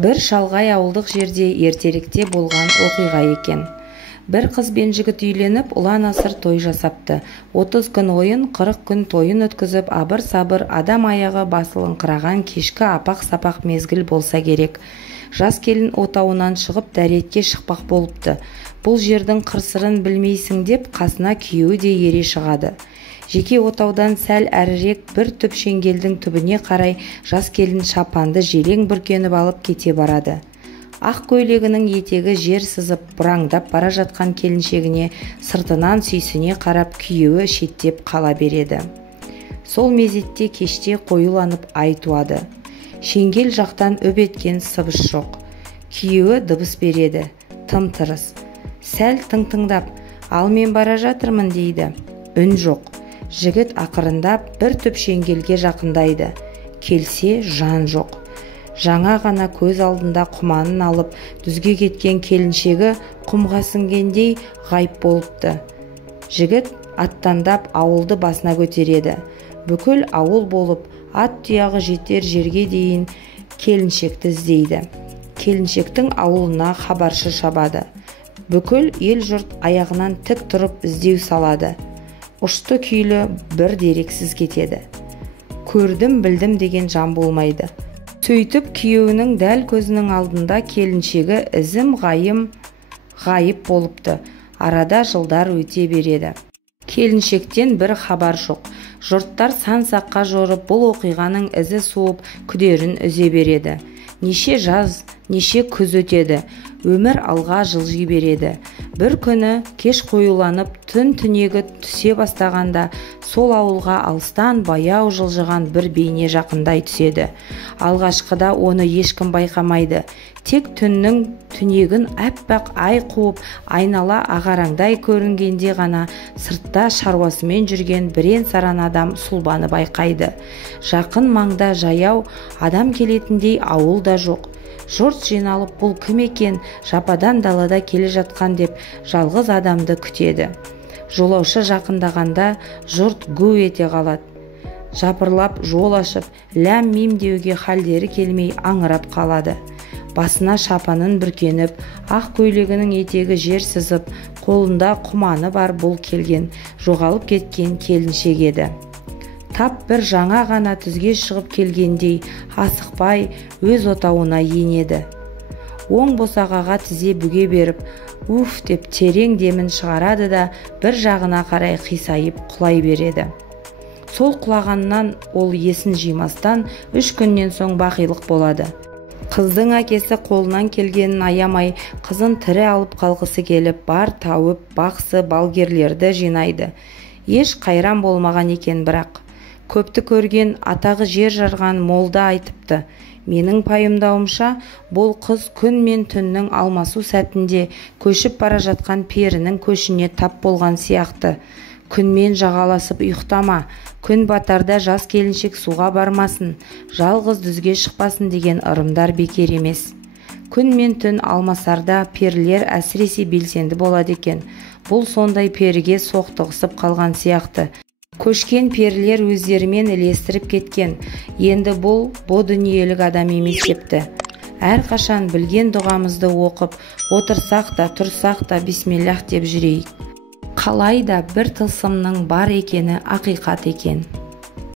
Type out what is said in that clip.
Бір шалғай ауылдық жерде ертеректе болған оқиға екен. Бір қыз бен жігіт үйленіп, ұлан-асыр той жасапты. 30 күн ойын, 40 күн тойын өткізіп, абыр-сабыр адам аяғы басылыңқыраған кешкі апақ-сапақ мезгіл болса керек. Жас келін отауынан шығып дәретке шықпақ болыпты. Бұл жердің қыр-сырын білмейсің деп, қасына күйеуі де ере шығады. Жеке отаудан сәл әрірек бір түп шеңгелдің түбіне қарай жас келін шапанды желең бүркеніп алып кете барады. Ақ көйлегінің етегі жер сызып, бұраңдап бара жатқан келіншегіне сыртынан сүйсіне қарап күйеуі шеттеп қала береді. Сол мезетте кеште қоюланып ай туады. Шеңгел жақтан үп еткен сыбыс жоқ. Күйеуі дыбыс береді, тым-тырыс. Сәл тың-тыңдап, ал мен бара жатырмын дейді. Үн жоқ. Жігіт ақырындап бір түп шеңгелге жақындайды. Келсе жан жоқ. Жаңа ғана көз алдында құманын алып, дүзге кеткен келіншегі құмға сіңгендей ғайып болыпты. Жігіт аттандап ауылды басына көтереді. Бүкіл ауыл болып, ат тұяғы жетер жерге дейін келіншекті іздейді. Келіншектің ауылына хабаршы шабады. Бүкіл ел жұрт аяғынан тік тұрып іздеу салады. Ұшты күйлі бір дерексіз кетеді. Көрдім білдім деген жан болмайды. Сөйтіп күйеуінің дәл көзінің алдында келіншегі ізім ғайып болыпты. Арада жылдар өте береді. Келіншектен бір хабар жоқ. Жұрттар сан-саққа жорып бұл оқиғаның ізі суып күдерін үзе береді. Неше жаз, неше күз өтеді. Өмір алға жылжи береді. Бір күні кеш қоюланып, түн түнегі түсе бастағанда сол ауылға алыстан баяу жылжыған бір бейне жақындай түседі. Алғашқыда оны ешкім байқамайды. Тек түннің түнегін әппақ ай қуып, айнала ағараңдай көрінгенде ғана сыртта шаруасымен жүрген бірен-саран адам сұлбаны байқайды. Жақын маңда жаяу адам келетіндей ауыл да жоқ. Жұрт жиналып бұл кім екен, жападан далада келе жатқан деп жалғыз адамды күтеді. Жолаушы жақындағанда жұрт гу ете қалады. Жапырлап жол ашып, ләм-мим деуге халдері келмей аңырап қалады. Басына шапанын бүркеніп, ақ көйлегінің етегі жер сызып, қолында құманы бар бұл келген, жоғалып кеткен келіншек еді. Тап бір жаңа ғана түзге шығып келгендей, асықпай өз отауына енеді. Оң босағаға тізе бүге беріп, уф деп терең демін шығарады да бір жағына қарай қисайып құлай береді. Сол құлағаннан ол есін жимастан 3 күннен соң бақилық болады. Қыздың әкесі қолынан келгенін аямай, қызын тірі алып қалғысы келіп, бар тауып, бақсы, балгерлерді жинайды. Еш қайран болмаған екен бірақ. Көпті көрген, атағы жер жарған молда айтыпты. Менің пайымдауымша, бұл қыз күн мен түннің алмасу сәтінде көшіп бара жатқан перінің көшіне тап болған сияқты. Күнмен жағаласып ұйықтама, күн батарда жас келіншек суға бармасын, жалғыз дүзге шықпасын деген ырымдар бекер емес. Күн мен түн алмасарда перілер әсіресе белсенді болады екен. Бұл сондай періге соқтығысып қалған сияқты. Көшкен перілер өздерімен ілестіріп кеткен. Енді бұл дүниелік адам емес депті. Әрқашан білген дұғамызды оқып, отырсақ та, тұрсақ та бисмиллах деп жүрейік. Қалайда бір тылсымның бар екені ақиқат екен.